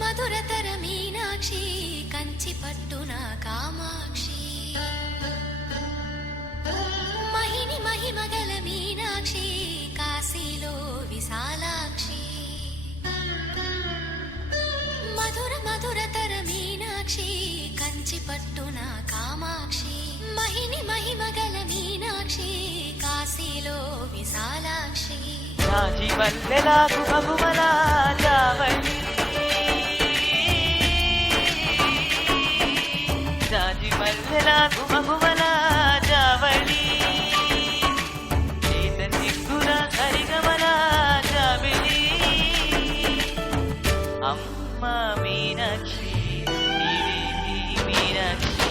మధురతర మీనాక్షి కంచి పట్టున కామాక్షి మహిని మహిమగల మీనాక్షి కాశీలో విశాలాక్షి మధుర మధురతర మీనాక్షి కంచి పట్టున కామాక్షి మహిని మహిమగల మీనాక్షి కాశీలో విశాలాక్షి రాజీ మల్లెలకు మగువల జావళి రాజీ మల్లెలకు మగువల జావళి చేత సిగ్గుల సరిగమల జాబిలి అమ్మ మీనాక్షి మీనాక్షి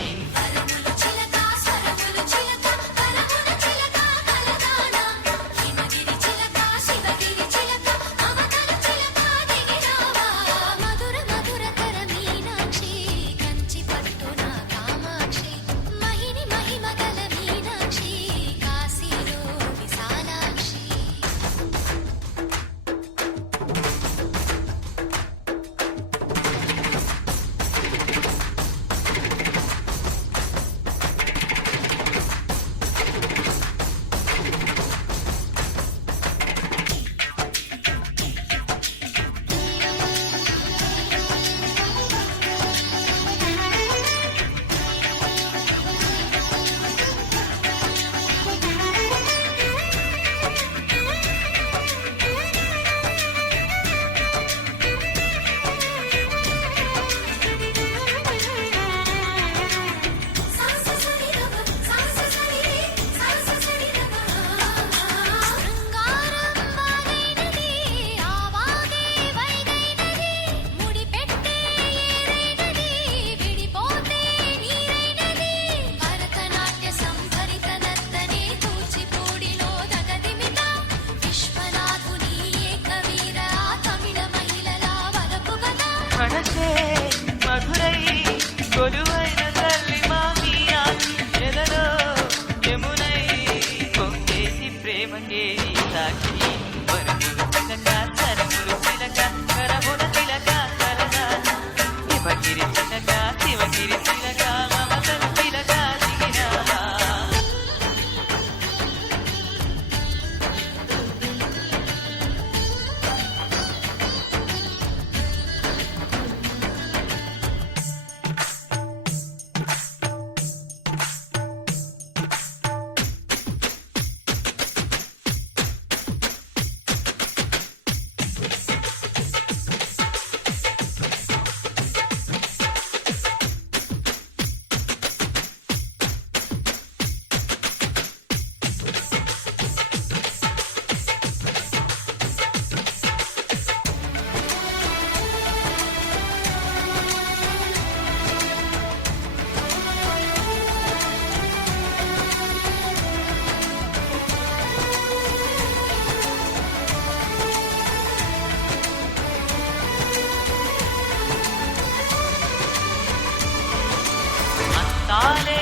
మనసే మధురై కొలువైన తల్లి మామి ఎదలో యమునై పొంగేసి ప్రేమకే సాక్షి వరములు చిలక సరములు చిలక కరముల చిలక కలగా శివగిరి చిలక శివగిరి చిలక మమతలు చిలక దిగిరా తాలే